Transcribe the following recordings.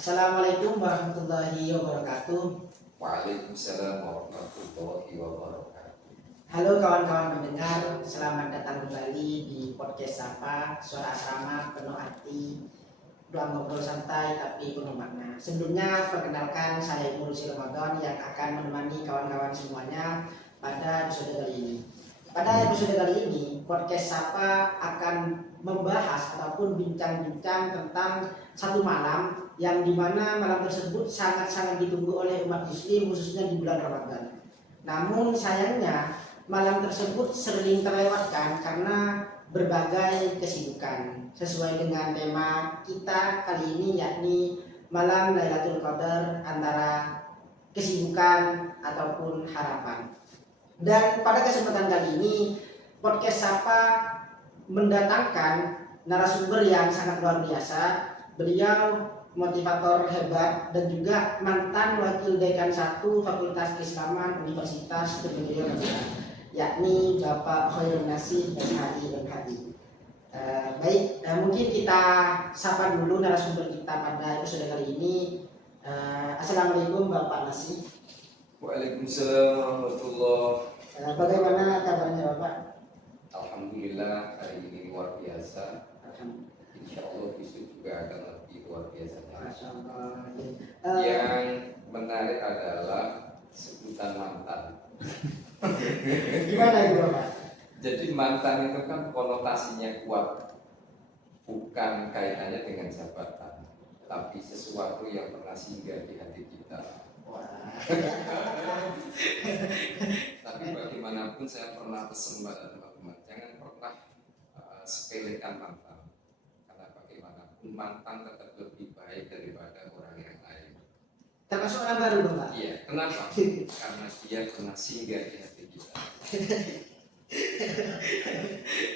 Assalamualaikum warahmatullahi wabarakatuh. Waalaikumsalam warahmatullahi wabarakatuh. Halo kawan-kawan pendengar, selamat datang kembali di podcast Sapa, suara asrama penuh arti, ruang ngobrol santai tapi penuh makna. Sebelumnya perkenalkan saya Ibu Rusi Ramadan yang akan menemani kawan-kawan semuanya pada episode kali ini. Pada episode kali ini, podcast Sapa akan membahas ataupun bincang-bincang tentang satu malam yang dimana malam tersebut sangat-sangat ditunggu oleh umat muslim khususnya di bulan Ramadan. Namun sayangnya malam tersebut sering terlewatkan karena berbagai kesibukan sesuai dengan tema kita kali ini, yakni malam Lailatul Qadar antara kesibukan ataupun harapan. Dan pada kesempatan kali ini podcast Sapa mendatangkan narasumber yang sangat luar biasa. Beliau motivator hebat dan juga mantan wakil dekan 1 Fakultas Keislaman Universitas Diponegoro, yakni Bapak Khairun Nasih MHI MHI. Mungkin kita sapa dulu narasumber kita pada episode kali ini. Assalamualaikum Bapak Nasih. Waalaikumsalam warahmatullahi. Bagaimana kabarnya Bapak? Alhamdulillah, hari ini luar biasa. Insya Allah besok juga akan lebih luar biasa. Masya Allah. Yang menarik adalah sebutan mantan. Gimana itu Bapak? Jadi mantan itu kan konotasinya kuat, bukan kaitannya dengan jabatan, tapi sesuatu yang pernah singgah di hati kita. Tapi bagaimanapun saya pernah pesan pada teman-teman, jangan pernah sepelekan mantan, karena bagaimanapun mantan tetap lebih baik daripada orang yang lain. Termasuk orang baru Bapak? Iya, kenapa? Karena dia pernah singgah di hati kita.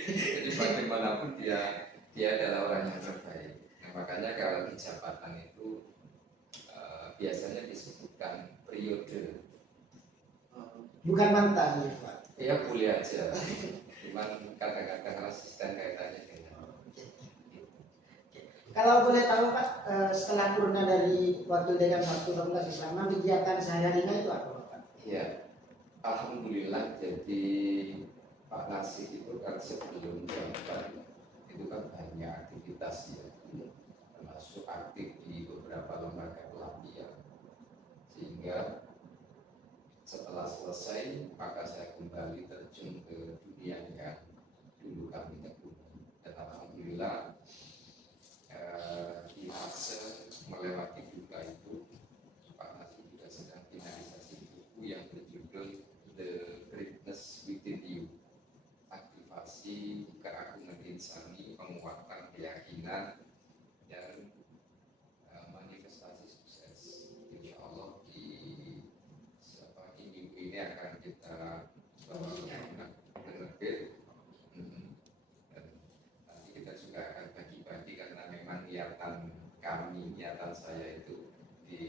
Jadi bagaimanapun dia adalah orang yang terbaik. Nah, makanya kalau di jabatan itu biasanya disebutkan periode. Bukan mantan ya Pak? Ya boleh aja, cuman kadang-kadang resisten kaitannya dengan. Kalau boleh tahu Pak, setelah turunnya dari wakil dekan 1 Fakultas Islam, kegiatan sehari-harinya itu apa Pak? Ya, alhamdulillah. Jadi Pak Nasih itu kan sebelum jabatan itu kan banyak aktivitas ya, termasuk aktif di beberapa lembaga pelatihan, sehingga setelah selesai maka saya kembali terjun ke dunia yang dulu kami tekuni. Dan alhamdulillah di fase melewati duka itu Pak Nasih juga sedang finalisasi buku yang berjudul The Greatness Within You, aktivasi keagungan insani, penguatan keyakinan dan manifestasi sukses. Insya Allah di minggu ini akan kita menerbit. Dan nanti kita juga akan bagi-bagi, karena memang niatan saya itu di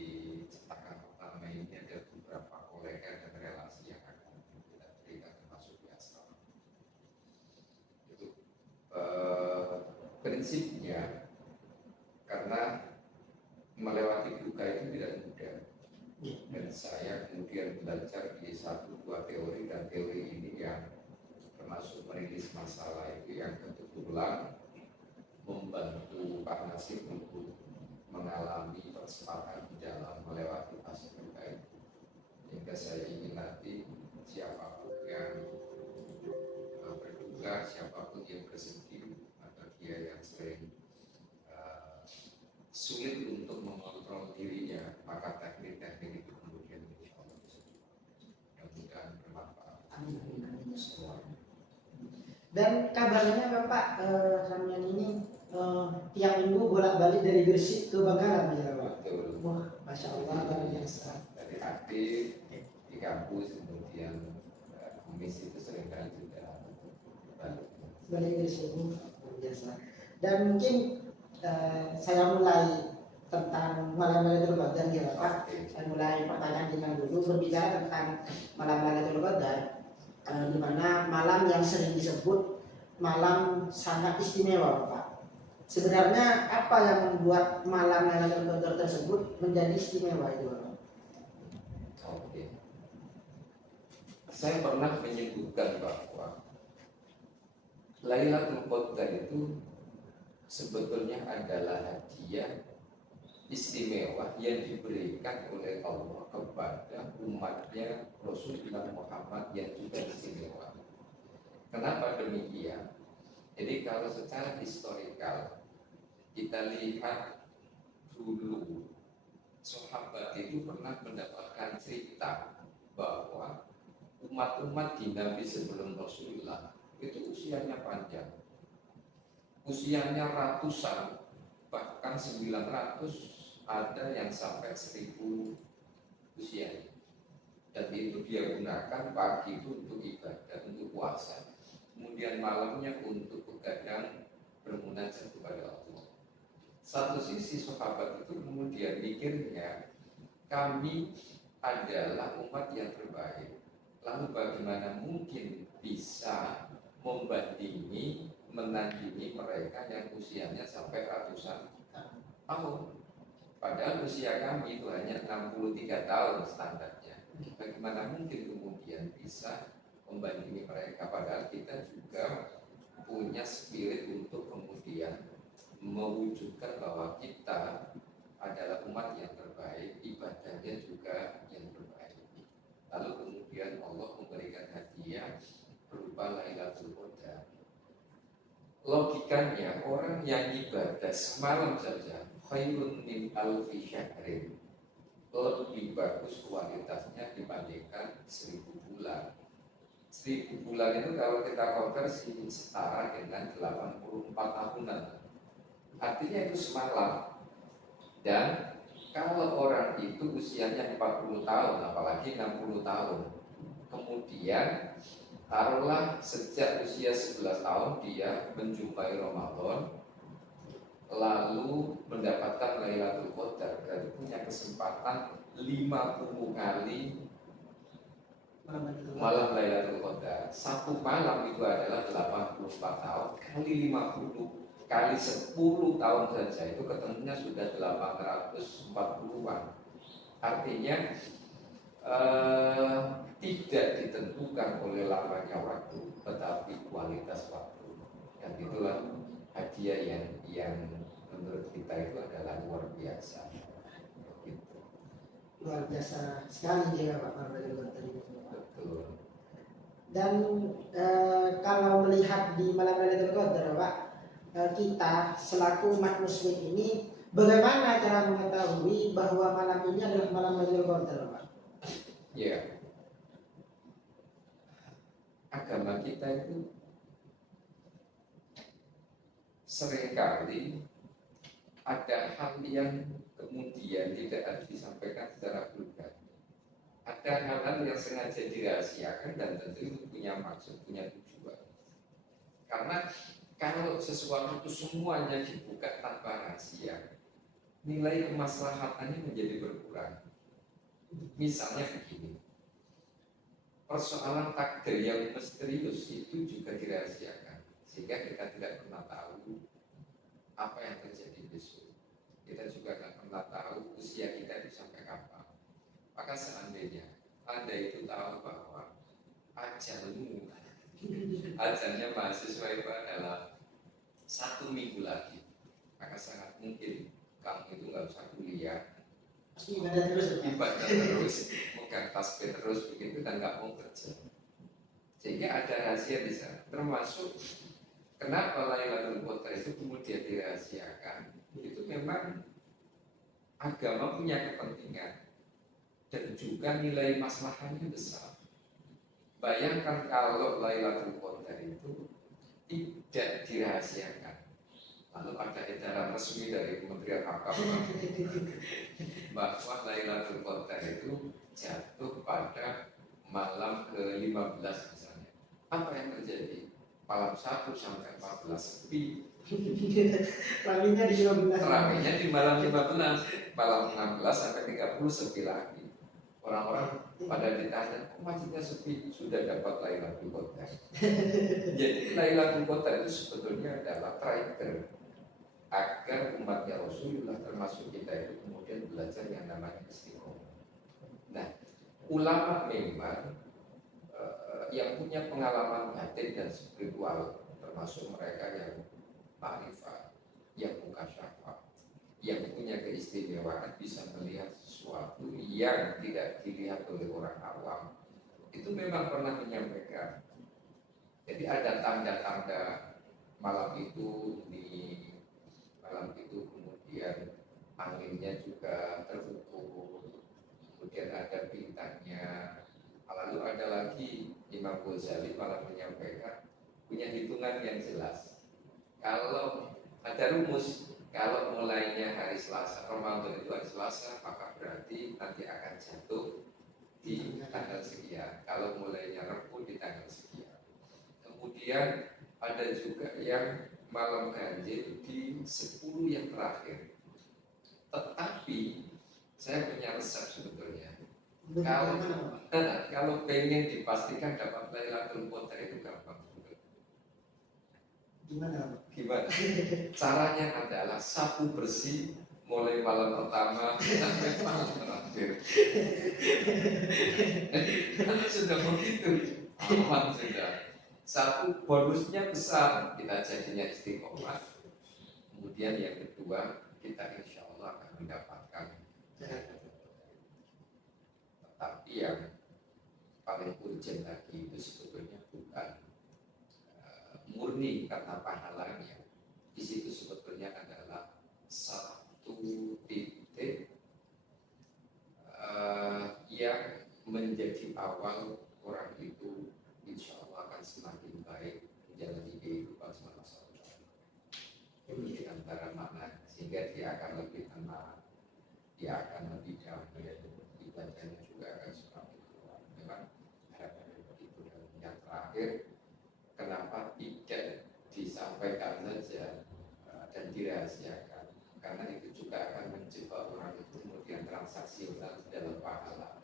cetakan pertama ini ada beberapa kolega dan relasi yang akan kita berikan, termasuk di asrama. Itu prinsipnya, karena melewati duka itu tidak mudah. Dan saya kemudian belajar di 1-2 teori, dan teori ini yang termasuk merilis masalah itu yang kebetulan membantu Pak Nasih untuk mengalami percepatan di dalam melewati fase duka itu. Sehingga saya ingin nanti siapapun yang berduka, siapapun yang bersedih, atau dia yang sering sulit untuk mengontrol dirinya, maka teknik-teknik itu kemudian insya Allah bisa mudah-mudahan bermanfaat. Amin. Semua. Dan kabarnya Bapak sampean ini tiap minggu bolak-balik dari Gresik ke Bangkalan ya Pak? Betul. Wah, Masya Allah, luar biasa. Dari aktif di kampus, kemudian komisi itu seringkali juga Balik Gresik, luar biasa. Dan mungkin saya mulai tentang malam Lailatul Qadar ya Pak. Saya mulai pertanyaan dengan dulu berbicara tentang malam Lailatul Qadar, di mana malam yang sering disebut malam sangat istimewa Pak. Sebenarnya apa yang membuat malam Lailatul Qadar tersebut menjadi istimewa itu Bapak? Oke. Saya pernah menyebutkan bahwa Lailatul Qadar itu sebetulnya adalah hadiah istimewa yang diberikan oleh Allah kepada umatnya Rasulullah Muhammad yang juga istimewa. Kenapa demikian? Jadi kalau secara historikal kita lihat dulu sahabat itu pernah mendapatkan cerita bahwa umat-umat di Nabi sebelum Rasulullah itu usianya panjang, usianya ratusan, bahkan 900, ada yang sampai 1000 usianya. Dan itu dia gunakan pagi itu untuk ibadah, untuk puasa, kemudian malamnya untuk begadang bermunajat kepada Allah. Satu sisi sahabat itu kemudian mikirnya, kami adalah umat yang terbaik, lalu bagaimana mungkin bisa membandingi, menandingi mereka yang usianya sampai ratusan tahun. Padahal usia kami itu hanya 63 tahun standarnya. Bagaimana mungkin kemudian bisa membandingi mereka, padahal kita juga punya spirit untuk kemudian mewujudkan bahwa kita adalah umat yang terbaik, ibadahnya juga yang terbaik. Lalu kemudian Allah memberikan hadiah berupa Lailatul Qadar. Logikanya orang yang ibadah semalam saja khairun min alfi syahrin, lebih bagus kualitasnya dibandingkan 1000 bulan. 1000 bulan itu kalau kita konversi setara dengan 84 tahunan. Artinya itu semalam. Dan kalau orang itu usianya 40 tahun, apalagi 60 tahun, kemudian taruhlah sejak usia 11 tahun dia menjumpai Ramadan, lalu mendapatkan Lailatul Qadar, berarti punya kesempatan 50 kali malam Lailatul Qadar. Satu malam itu adalah 84 tahun kali 50 kali 10 tahun saja, itu ketemunya sudah 840-an. Artinya tidak ditentukan oleh lamanya waktu, tetapi kualitas waktu. Dan itulah hadiah yang menurut kita itu adalah luar biasa. Gitu. Luar biasa sekali dia Pak Lailatul Qadar itu. Betul. Dan kalau melihat di malam Lailatul Qadar Pak, kita selaku umat muslim ini bagaimana cara mengetahui bahwa malam ini adalah malam Lailatul Qadar Pak? Ya, agama kita itu seringkali ada hal yang kemudian tidak harus disampaikan secara vulgar. Ada hal-hal yang sengaja dirahasiakan dan tentu itu punya maksud, punya tujuan. Karena kalau sesuatu itu semuanya dibuka tanpa rahasia, nilai kemaslahatannya menjadi berkurang. Misalnya begini, persoalan takdir yang misterius itu juga dirahasiakan, sehingga kita tidak pernah tahu apa yang terjadi besok. Kita juga tidak pernah tahu usia kita itu sampai kapan. Maka seandainya Anda itu tahu bahwa ajalmu, ajalnya mahasiswa itu adalah 1 minggu lagi, maka sangat mungkin kamu itu nggak usah kuliah, ibadah terus, megang tasbih terus begitu dan nggak mau kerja. Sehingga ada rahasia di sana. Termasuk kenapa Lailatul Qadar itu kemudian dirahasiakan. Itu memang agama punya kepentingan dan juga nilai maslahahnya besar. Bayangkan kalau Lailatul Qadar itu tidak dirahasiakan, lalu ada edaran resmi dari Kementerian Agama bahwa Lailatul Qadar itu jatuh pada malam ke-15 misalnya. Apa yang terjadi? Malam 1 sampai 14 sepi. Raminya di 15. Raminya di malam 15, malam 16 sampai 30 sepi lagi. Orang-orang pada ditanya, kok masjidnya sepi? Sudah dapat Lailatul Qadar. Jadi Lailatul Qadar itu sebetulnya adalah trigger agar umatnya Rasulullah termasuk kita itu kemudian belajar yang namanya istiqomah. Nah, ulama memang yang punya pengalaman batin dan spiritual, termasuk mereka yang ma'rifat, yang mukasyafah, yang punya keistimewaan bisa melihat sesuatu yang tidak dilihat oleh orang awam, itu memang pernah menyampaikan. Jadi ada tanda-tanda malam itu kemudian anginnya juga terukur, kemudian ada bintangnya. Lalu ada lagi Imam Ghazali malah menyampaikan punya hitungan yang jelas. Kalau ada rumus, kalau mulainya hari Selasa, Ramadan itu hari Selasa, maka berarti nanti akan jatuh di tanggal sekian. Kalau mulainya Rabu di tanggal sekian. Kemudian ada juga yang malam ganjil di 10 yang terakhir. Tetapi saya punya resep sebetulnya. Kalau pengen dipastikan dapat Lailatul Qadar itu gampang. Gimana? Caranya adalah sapu bersih mulai malam pertama sampai malam terakhir. Kalau sudah begitu, aman sudah. Satu bonusnya besar, kita jadinya istiqomah. Kemudian yang kedua, kita insya Allah akan mendapatkan. Tetapi yang paling urgent lagi itu sebetulnya bukan murni karena pahalanya. Di situ sebetulnya adalah satu titik yang menjadi awal orang itu insya Allah akan semakin baik menjalani kehidupan selama satu tahun. Ini di antara makna, sehingga dia akan lebih tenang, dia akan lebih damai, ibadahnya juga akan semakin kuat. Memang harapannya begitu. Dan yang terakhir, kenapa tidak disampaikan saja dan dirahasiakan? Karena itu juga akan menjebak orang itu kemudian transaksional dalam pahala,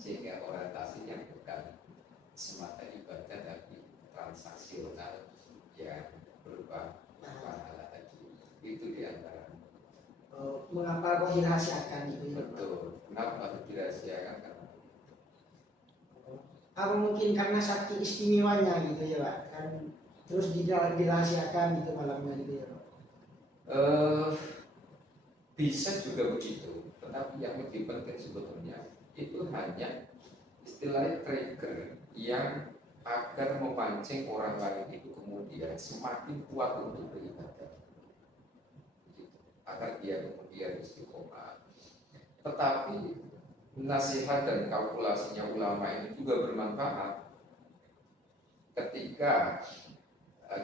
sehingga orientasinya bukan semata ibadah tapi transaksional yang berupa pahala tadi. Itu diantara. Mengapa kok dirahasiakan itu? Betul. Kenapa harus dirahasiakan? Apa mungkin karena saking istimewanya gitu ya Pak, kan terus dirahasiakan gitu malamnya gitu ya Pak? Bisa juga begitu, tetapi yang lebih penting sebetulnya itu hanya istilahnya trigger yang agar memancing orang lain itu kemudian semakin kuat untuk beribadah, agar dia kemudian istiqomah. Tetapi nasihat dan kalkulasinya ulama ini juga bermanfaat ketika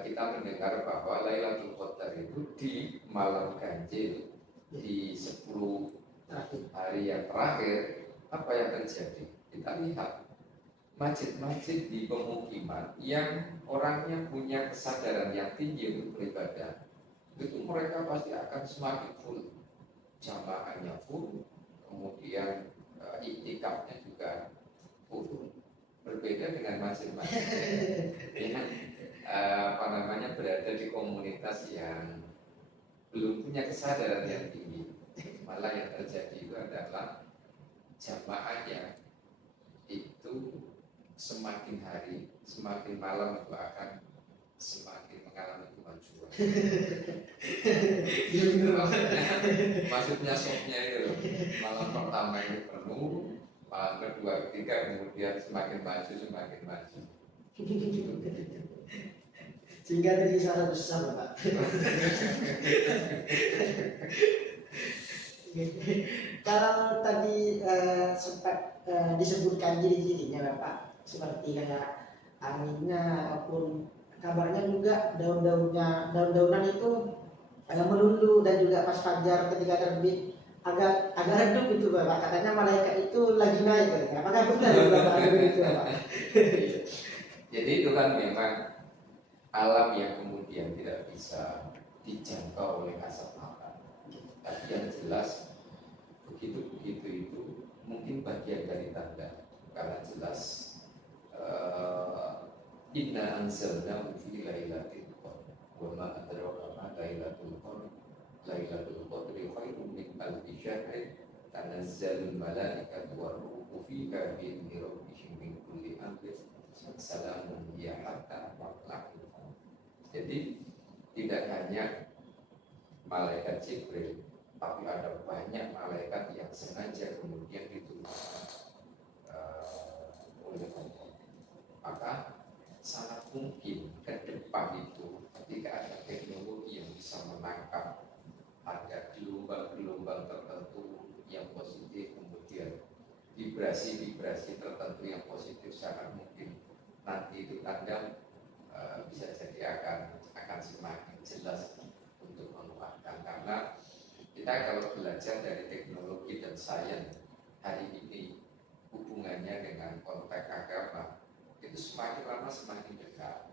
kita mendengar bahwa Lailatul Qadar itu di malam ganjil di 10 hari yang terakhir. Apa yang terjadi? Kita lihat masjid-masjid di pemukiman yang orangnya punya kesadaran yang tinggi untuk beribadah, itu mereka pasti akan semakin full, jamaahnya full, kemudian iktikafnya juga full. Berbeda dengan masjid-masjid yang berada di komunitas yang belum punya kesadaran yang tinggi. Malah yang terjadi itu adalah jamaahnya itu semakin hari, semakin malam itu akan semakin mengalami kemajuan. Maksudnya softnya itu malam pertama itu penuh, malam kedua, ketiga kemudian semakin maju. Sehingga jadi salah besar Pak. Kalau tadi sempat disebutkan ciri-cirinya Bapak, seperti kayak anginnya ataupun kabarnya juga daun-daunan itu melulu, dan juga pas fajar ketika terbit agak redup itu Bapak. Katanya malaikat itu lagi naik. Apakah benar Bapak begitu Bapak? Jadi itu kan memang alam yang kemudian tidak bisa dijangkau oleh kasat mata. Tapi yang jelas begitu itu mungkin bagian dari tanda, karena jelas inna anzalnahu fi lailatul qadar. wa ma adraka ma lailatul qadr lailatul qadri khairun min alfi syahr tanazzalul malaikatu war ruhu fiha bi idzni rabbihim min kulli amrin salamun hiya hatta matla'il fajr. Jadi tidak hanya malaikat Jibril, tapi ada banyak malaikat yang sengaja kemudian diturunkan oleh Allah. Maka sangat mungkin ke depan itu ketika ada teknologi yang bisa menangkap ada gelombang-gelombang tertentu yang positif, kemudian vibrasi-vibrasi tertentu yang positif, sangat mungkin nanti itu tanda bisa jadi akan semakin jelas untuk menguatkan. Karena kita kalau belajar dari teknologi dan sains hari ini hubungannya dengan konteks agama itu semakin lama semakin dekat.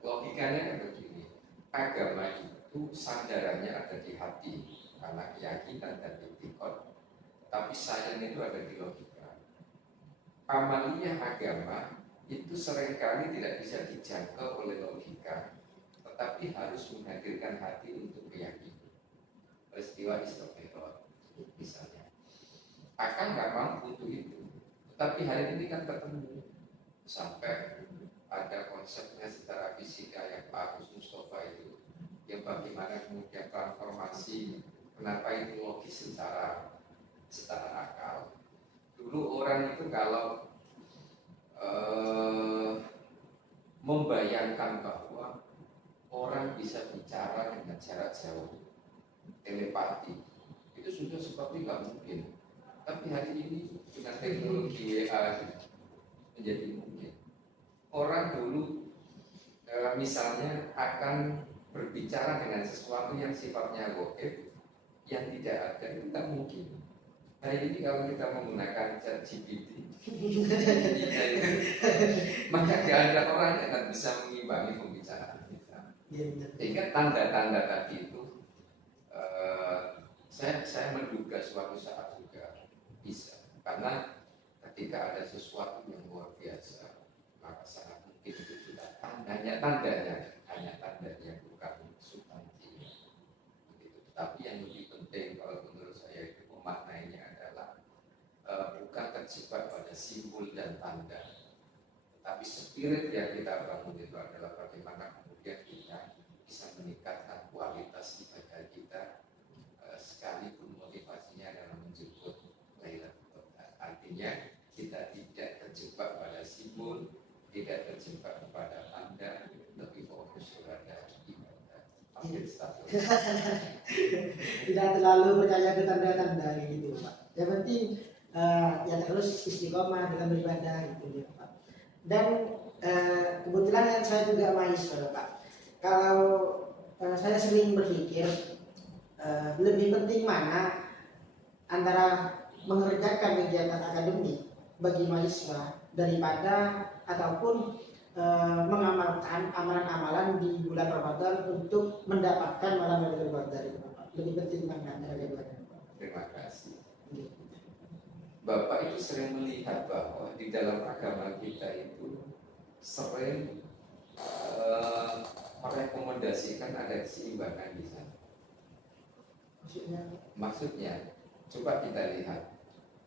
Logikanya kan begini, agama itu sandarannya ada di hati karena keyakinan dan etikot, tapi sains itu ada di logika. Amaliyah agama itu seringkali tidak bisa dijangkau oleh logika, tetapi harus menghadirkan hati untuk keyakinan. Peristiwa Isra misalnya akan nggak mampu untuk itu, tetapi hari ini kan ketemu sampai ada konsepnya secara fisika yang Pak Agus Mustafa itu, yang bagaimana kemudian transformasi, kenapa itu logis secara akal. Dulu orang itu kalau membayangkan bahwa orang bisa bicara dengan jarak jauh, telepati, itu sudah seperti nggak mungkin. Tapi hari ini dengan teknologi WA menjadi mungkin. Orang dulu misalnya akan berbicara dengan sesuatu yang sifatnya goib, yang tidak ada, itu tak mungkin. Hari ini kalau kita menggunakan ChatGPT, maka tidak ada orang yang akan bisa mengimbangi pembicaraan kita. Sehingga tanda-tanda tadi itu saya menduga suatu saat juga bisa, karena ketika ada sesuatu yang luar biasa, maka sangat mungkin itu sudah hanya tandanya bukan substansinya. Tapi yang lebih penting kalau menurut saya itu memaknainya adalah bukan terjebak pada simbol dan tanda, tapi spirit yang kita bangun itu adalah bagaimana kemudian kita bisa meningkatkan kualitas ibadah kita, sekalipun motivasinya adalah menjemput Lailatul Qadar. Artinya kita tidak terjebak pada simbol, tidak terjebak kepada tanda, lebih fokus kepada ibadah. Tidak terlalu percaya ke tanda-tanda gitu Pak. Yang penting ya terus istiqomah dalam beribadah gitu Pak. Dan kebetulan kan saya juga mahasiswa Pak. Kalau saya sering berpikir lebih penting mana antara mengerjakan kegiatan akademik bagi mahasiswa daripada ataupun mengamalkan amalan-amalan di bulan Ramadan untuk mendapatkan malam Lailatul Qadar. Lebih penting mana antara keduanya? Terima kasih. Bapak itu sering melihat bahwa di dalam agama kita itu sering merekomendasikan ada keseimbangan di sana. Maksudnya, coba kita lihat.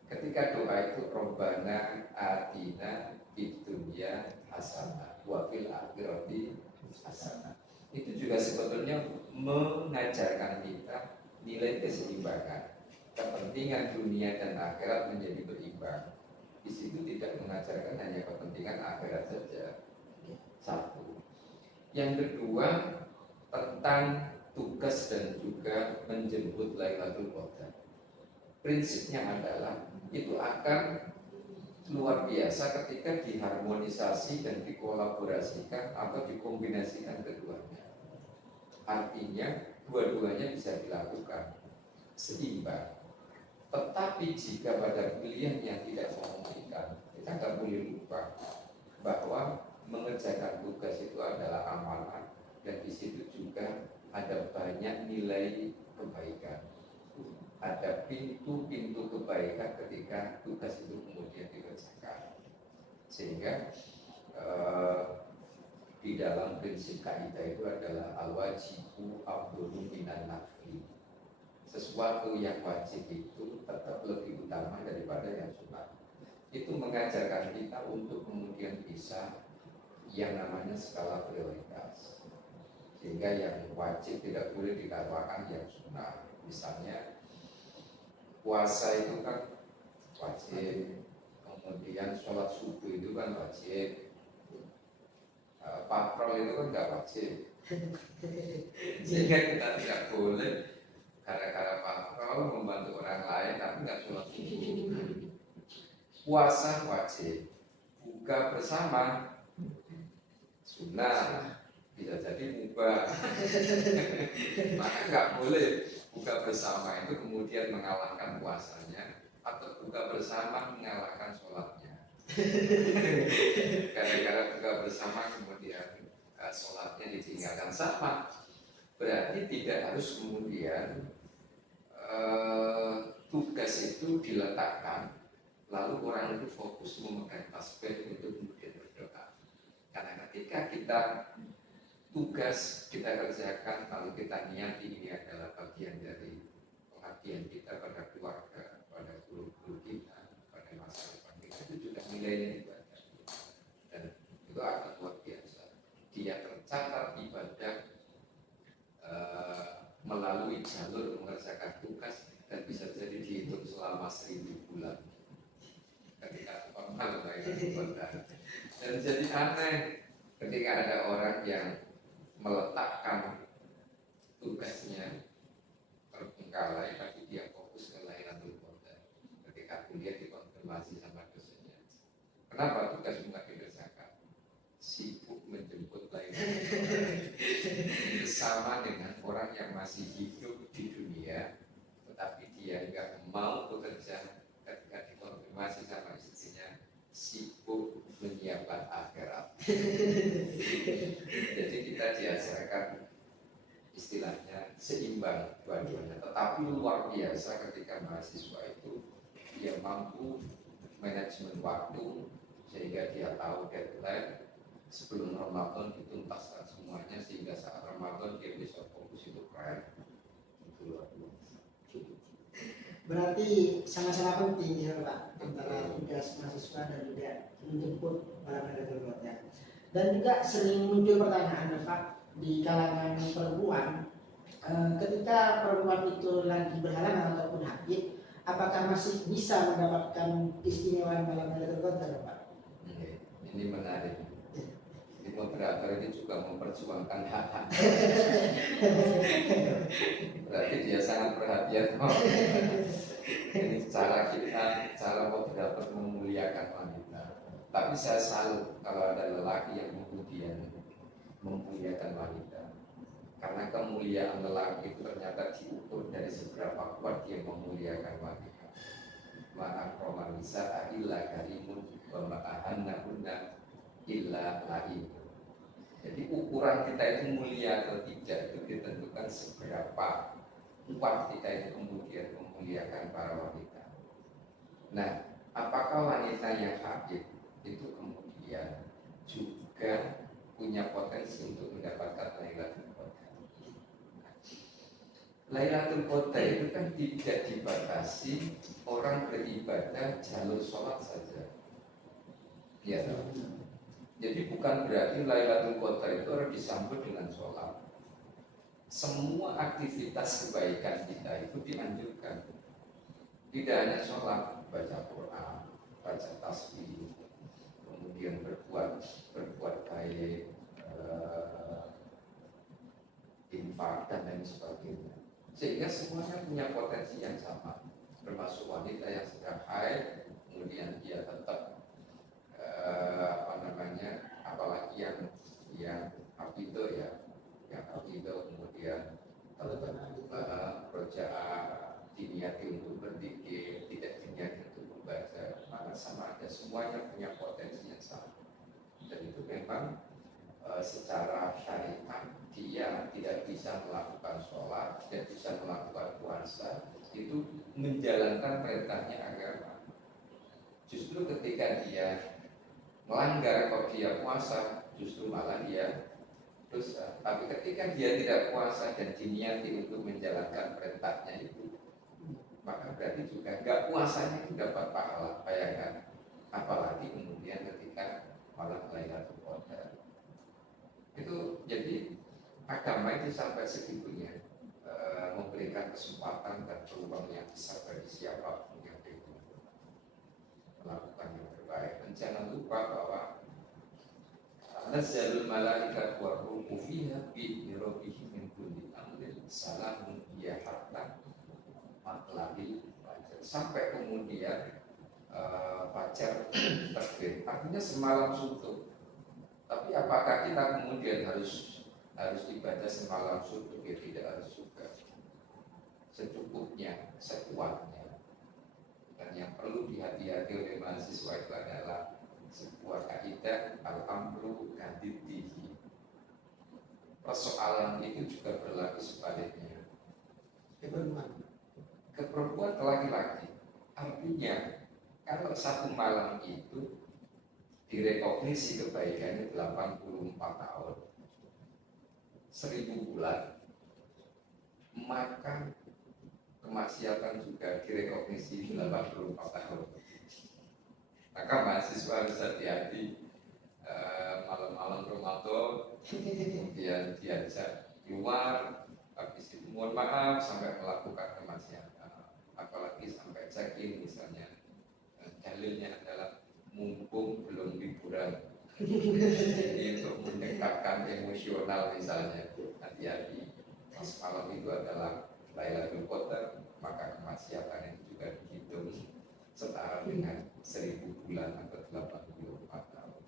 Ketika doa itu Robbana atina fid dunya hasanah wa fil akhirati hasanah, itu juga sebetulnya mengajarkan kita nilai keseimbangan, kepentingan dunia dan akhirat menjadi berimbang. Di situ tidak mengajarkan hanya kepentingan akhirat saja. Satu. Yang kedua, tentang tugas dan juga menjemput Lailatul Qadar. Prinsipnya adalah itu akan luar biasa ketika diharmonisasi dan dikolaborasikan atau dikombinasikan keduanya. Artinya dua-duanya bisa dilakukan seimbang. Tetapi jika pada pilihan yang tidak memungkinkan, kita nggak boleh lupa bahwa mengerjakan tugas itu adalah amalan, dan di situ juga ada banyak nilai kebaikan. Ada pintu-pintu kebaikan ketika tugas itu kemudian dikerjakan. Sehingga di dalam prinsip kaidah itu adalah al-wajibu afdhalu minan nafli. Sesuatu yang wajib itu tetap lebih utama daripada yang sunat. Itu mengajarkan kita untuk kemudian bisa yang namanya skala prioritas. Sehingga yang wajib tidak boleh dikatakan yang sunat. Misalnya puasa itu kan wajib, kemudian sholat subuh itu kan wajib, patrol itu kan nggak wajib. Sehingga kita tidak boleh gara-gara patrol membantu orang lain tapi nggak sholat subuh. Puasa wajib, buka bersama sunnah, bisa jadi mubah. Maka nggak boleh buka bersama itu kemudian mengalahkan puasanya, atau buka bersama mengalahkan sholatnya. Gara-gara buka bersama kemudian sholatnya ditinggalkan, sama. Berarti tidak harus kemudian tugas itu diletakkan lalu orang itu fokus memegang tasbih untuk kemudian berdoa. Karena ketika kita tugas kita kerjakan lalu kita niati ini adalah bagian dari pengabdian kita pada keluarga, pada guru-guru kita, pada masa depan kita, itu juga nilainya ibadah. Dan itu akan luar biasa. Dia tercatat ibadah melalui jalur mengerjakan tugas dan bisa jadi dihitung selama 1000 bulan. Ketika formal dan jadi aneh ketika ada orang yang meletakkan tugasnya terbengkalai tapi dia fokus ke Lailatul Qadar. Ketika kuliah dikonfirmasi sama dosennya, kenapa tugas nggak dikerjakan? Sibuk menjemput Lailatul Qadar. Sama dengan orang yang masih hidup di dunia tetapi dia nggak mau bekerja, ketika dikonfirmasi sama istrinya sibuk menyiapkan akhirat. Jadi kita diajarkan istilahnya seimbang dua-duanya, tetapi luar biasa ketika mahasiswa itu dia mampu manajemen waktu sehingga dia tahu deadline sebelum Ramadan dituntaskan semuanya sehingga saat Ramadan dia bisa fokus itu keren. Itu luar biasa. Berarti sama-sama penting ya Pak antara tugas mahasiswa dan juga menjemput para Lailatul Qadar. Dan juga sering muncul pertanyaan Pak di kalangan perempuan, ketika perempuan itu lagi berhalangan ataupun haid, apakah masih bisa mendapatkan keistimewaan malam Lailatul Qadar Pak? Ini menarik. Di moderator ini juga memperjuangkan hak-hak. Berarti dia sangat perhatian. Ini cara moderator memuliakan wanita. Tapi saya salut kalau ada lelaki yang kemudian memuliakan wanita. Karena kemuliaan lelaki itu ternyata diukur dari seberapa kuat dia memuliakan wanita. Ma'akroma nisa'a illa karimun wa ma'ahannahunna illa lain. Jadi ukuran kita itu mulia atau tidak itu ditentukan seberapa kuat kita itu kemudian memuliakan para wanita. Nah, apakah wanita yang haid itu kemudian juga punya potensi untuk mendapatkan Lailatul Qadar? Lailatul Qadar itu kan tidak dibatasi orang beribadah jalur sholat saja. Ya, jadi bukan berarti Lailatul Qadar itu harus disambut dengan sholat. Semua aktivitas kebaikan kita itu dianjurkan. Tidak hanya sholat, baca Quran, baca tasbih, kemudian berbuat baik, infak dan lain sebagainya. Sehingga semuanya punya potensi yang sama. Termasuk wanita yang sedang haid, kemudian dia tetap apalagi yang hafidzah ya, yang hafidzah kemudian projaa diniati untuk berzikir, tidak diniati untuk membaca, maka sama aja, semuanya punya potensi yang sama. Dan itu memang secara syariat dia tidak bisa melakukan sholat, tidak bisa melakukan puasa, itu menjalankan perintahnya agama. Justru ketika dia melanggar, kalau dia puasa, justru malah dia dosa. Tapi ketika dia tidak puasa dan diniati untuk menjalankan perintahnya itu, maka berarti juga nggak puasanya itu dapat pahala. Bayangkan, apalagi kemudian ketika malam Lailatul Qadar. Itu jadi agama itu sampai segitunya memberikan kesempatan dan peluang yang besar bagi siapapun yang ingin melakukan yang terbaik. Dan jangan lupa bahwa nazzalul malaikatu war-ruhu fiha bi rabbihim min kulli amrin salamun hiya hatta matla'il fajar. Sampai kemudian fajar terbit. Artinya semalam suntuk. Tapi apakah kita kemudian harus dibaca semalam suntuk? Ya tidak harus juga. Secukupnya, sekuatnya. Dan yang perlu dihati-hati oleh mahasiswa itu adalah sebuah kaidah al-amru kadiddihi. Persoalan itu juga berlaku sebaliknya. Ke perempuan ke laki-laki. Artinya kalau satu malam itu direkognisi kebaikannya 84 tahun 1000 bulan, maka kemaksiatan juga direkognisi 84 tahun. Maka mahasiswa harus hati-hati malam-malam Ramadan kemudian diajak keluar, habis itu mohon maaf sampai melakukan kemaksiatan, apalagi sampai check-in misalnya. Dalilnya adalah mumpung belum liburan. Ini untuk mendekatkan emosional misalnya. Hati-hati, pas malam itu adalah Lailatul Qadar, maka kemaksiatan itu juga dihitung setara dengan 1000 bulan atau 84 tahun.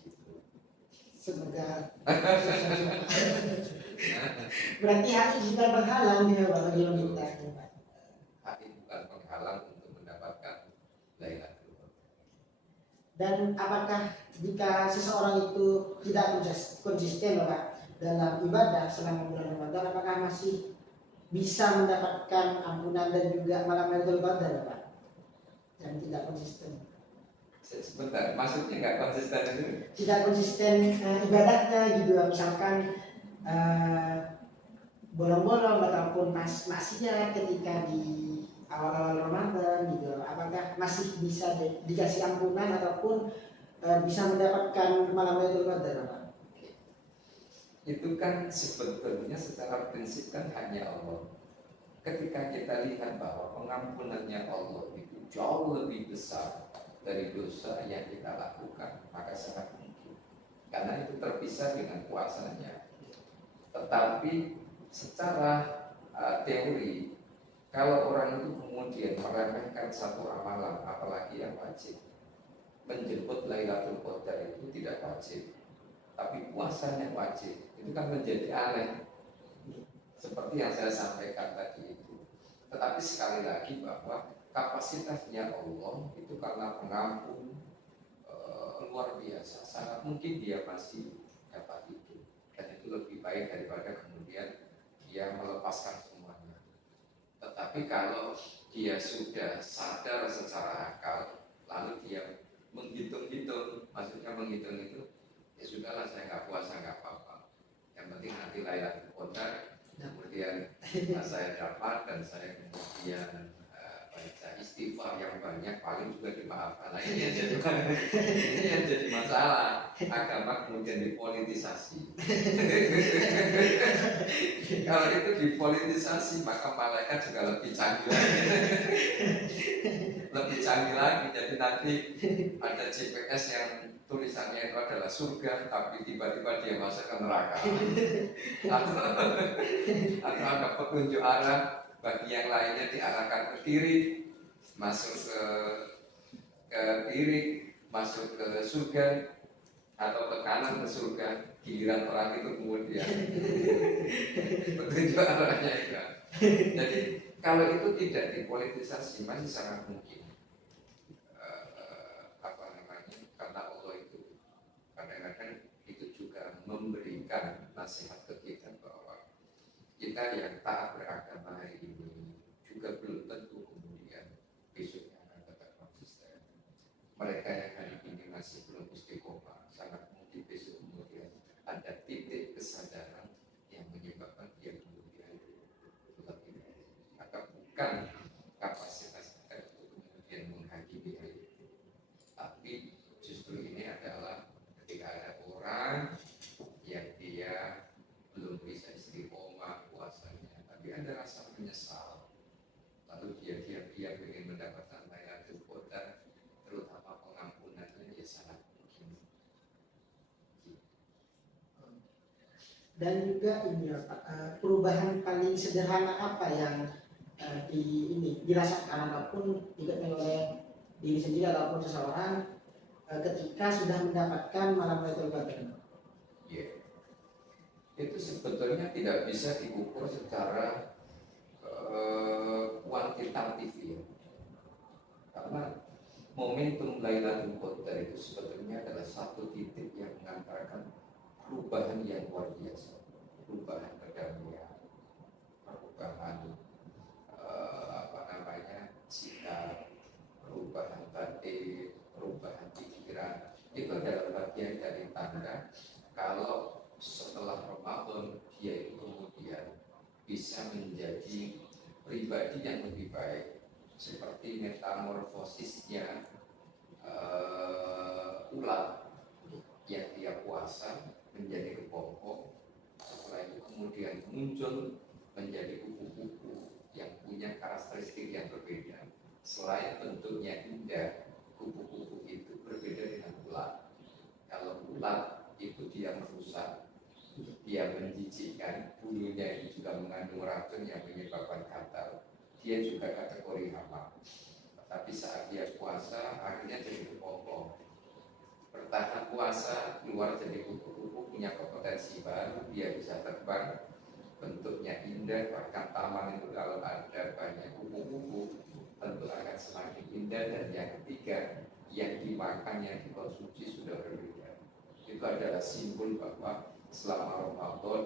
Gitu. Semoga berarti hati juga berhalang ya Pak bagi wanita. Hati bukan penghalang untuk mendapatkan Lailatul Qadar. Dan apakah jika seseorang itu tidak konsisten Pak dalam ibadah selama bulan Ramadan, apakah masih bisa mendapatkan ampunan dan juga malam Lailatul Qadar Pak? Dan tidak konsisten. Sebentar, maksudnya nggak konsisten itu? Tidak konsisten ibadahnya gitu, misalkan bolong-bolong ataupun maksiat ketika di awal-awal Ramadan gitu, apakah masih bisa dikasih ampunan ataupun bisa mendapatkan malam Lailatul Qadar Pak? Itu kan sebetulnya secara prinsip kan hanya Allah. Ketika kita lihat bahwa pengampunannya Allah itu jauh lebih besar dari dosa yang kita lakukan, maka sangat mungkin. Karena itu terpisah dengan puasanya. Tetapi secara teori, kalau orang itu kemudian meremehkan satu amalan, apalagi yang wajib, menjemput Lailatul Qadar itu tidak wajib, tapi puasanya wajib, itu kan menjadi aneh. Seperti yang saya sampaikan tadi itu. Tetapi sekali lagi bahwa kapasitasnya Allah itu karena pengampun luar biasa. Sangat mungkin dia masih dapat itu. Dan itu lebih baik daripada kemudian dia melepaskan semuanya. Tetapi kalau dia sudah sadar secara akal, lalu dia menghitung-hitung, maksudnya menghitung itu, ya sudahlah saya nggak puasa nggak apa-apa. Yang penting nanti Lailatul Qadar, kemudian saya dapat dan saya kemudian baca istighfar yang banyak, paling juga dimaafkan. Nah, ini yang jadi masalah. Agama kemudian dipolitisasi. Kalau itu dipolitisasi, maka malaikat juga lebih canggih lagi. Lebih canggih lagi. Jadi nanti ada GPS yang tulisannya itu adalah surga, tapi tiba-tiba dia masuk ke neraka. Atau ada petunjuk arah bagi yang lainnya diarahkan ke kiri, masuk ke kiri, masuk ke surga, atau ke kanan ke surga. Giliran orang itu kemudian petunjuk arahnya itu. Jadi kalau itu tidak dipolitisasi masih sangat mungkin. Karena Allah itu kadang-kadang itu juga memberikan nasihat ke kita bahwa kita yang taat beragama hari ini juga belum tentu kemudian besoknya akan tetap konsisten. Mereka yang hari ini masih belum istiqomah sangat mungkin orang yang dia belum bisa istiqomah puasanya, tapi ada rasa menyesal, lalu dia diam-diam ingin mendapatkan Lailatul Qadar, terutama pengampunannya, ya sangat mungkin. Dan juga ini ya Pak, perubahan paling sederhana apa yang dirasakan ataupun dikenal oleh diri sendiri ataupun seseorang ketika sudah mendapatkan malam Lailatul Qadar? Ya, itu sebetulnya tidak bisa diukur secara kuantitatif ya, karena momentum Lailatul Qadar itu sebetulnya adalah satu titik yang mengantarkan perubahan yang luar biasa, perubahan kedamaian, perubahan sikap, perubahan batin, perubahan pikiran. Itu adalah bagian dari tanda kalau setelah Ramadan dia itu kemudian bisa menjadi pribadi yang lebih baik, seperti metamorfosisnya ular yang dia puasa menjadi kepompong, setelah itu kemudian muncul menjadi kupu-kupu yang punya karakteristik yang berbeda. Selain bentuknya indah, kupu-kupu itu berbeda dengan ular. Kalau ular itu dia merusak, dia menjijikkan, bulunya itu juga mengandung racun yang menyebabkan gatal. Dia juga kategori hama. Tapi saat dia puasa, akhirnya jadi kepompong. Bertahan puasa, keluar jadi kupu-kupu, punya kompetensi baru, dia bisa terbang, bentuknya indah, bahkan taman itu kalau ada banyak kupu-kupu tentu akan semakin indah. Dan yang ketiga, yang dimakan, yang dikonsumsi sudah berbeda. Itu adalah simbol bahwa selama Ramadan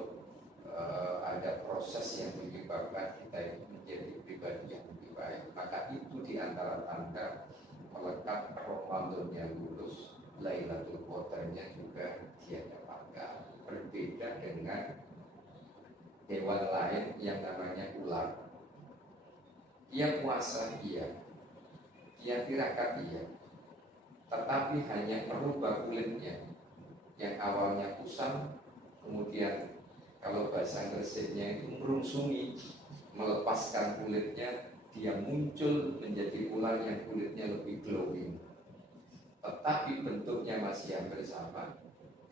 ada proses yang menyebabkan kita itu menjadi pribadi yang lebih baik. Maka itu diantara tanda melekat Ramadan yang lulus, Lailatul Qadarnya juga dia dapatkan. Berbeda dengan hewan lain yang namanya ular. Dia puasa iya, dia tirakat iya, tetapi hanya merubah kulitnya yang awalnya kusam, kemudian kalau bahasa Inggrisnya itu merungsungi, melepaskan kulitnya, dia muncul menjadi ular yang kulitnya lebih glowing, tetapi bentuknya masih hampir sama,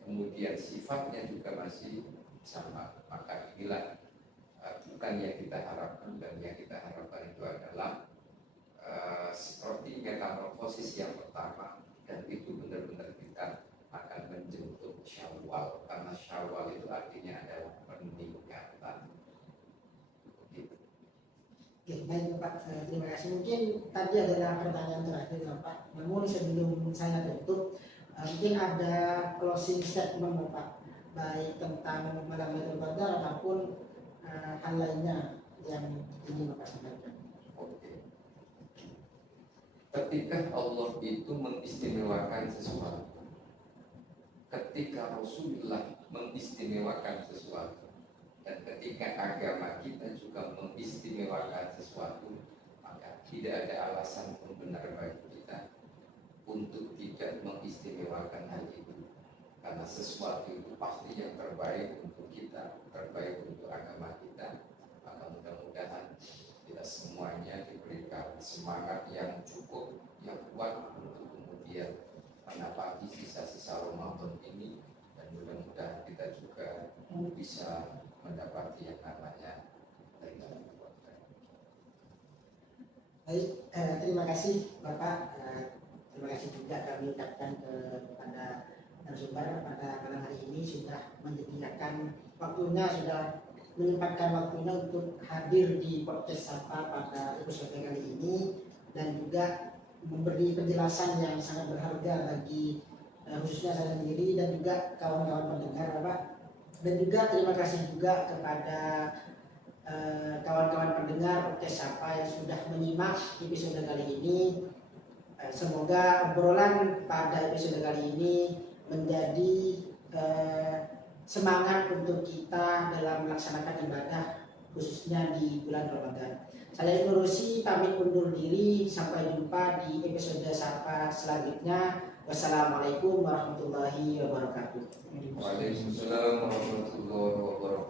kemudian sifatnya juga masih sama. Maka inilah bukan yang kita harapkan, dan yang kita harapkan itu adalah seperti metamorfosis yang pertama, dan itu benar-benar kita akan menjemput Syawal, karena Syawal itu artinya adalah peningkatan. Gitu. Oke, baik Bapak, terima kasih. Mungkin tadi adalah pertanyaan terakhir Bapak, namun sebelum saya tutup, mungkin ada closing statement Bapak, baik tentang malam Lailatul Qadar ataupun hal lainnya yang ingin Bapak sampaikan. Oke. Ketika Allah itu mengistimewakan sesuatu, ketika Rasulullah mengistimewakan sesuatu, dan ketika agama kita juga mengistimewakan sesuatu, maka tidak ada alasan pun benar bagi kita untuk tidak mengistimewakan hal itu. Karena sesuatu itu pasti yang terbaik untuk kita, terbaik untuk agama kita. Maka mudah-mudahan kita semuanya diberikan semangat yang cukup, yang kuat untuk kemudian menapaki sisa-sisa Ramadan ini, dan mudah-mudahan kita juga bisa mendapati yang namanya Lailatul Qadar. Baik, terima kasih Bapak. Terima kasih juga kami ucapkan kepada narasumber pada malam hari ini sudah menyediakan waktunya, sudah menyempatkan waktunya untuk hadir di podcast Sapa pada episode kali ini, dan juga memberi penjelasan yang sangat berharga bagi khususnya saya sendiri dan juga kawan-kawan pendengar Bapak. Dan juga terima kasih juga kepada kawan-kawan pendengar podcast Sapa yang sudah menyimak episode kali ini. Semoga obrolan pada episode kali ini menjadi semangat untuk kita dalam melaksanakan ibadah khususnya di bulan Ramadan. Saya Ibnu Rusy pamit undur diri, sampai jumpa di episode Sapa selanjutnya. Wassalamualaikum warahmatullahi wabarakatuh. Waalaikumsalam warahmatullahi wabarakatuh.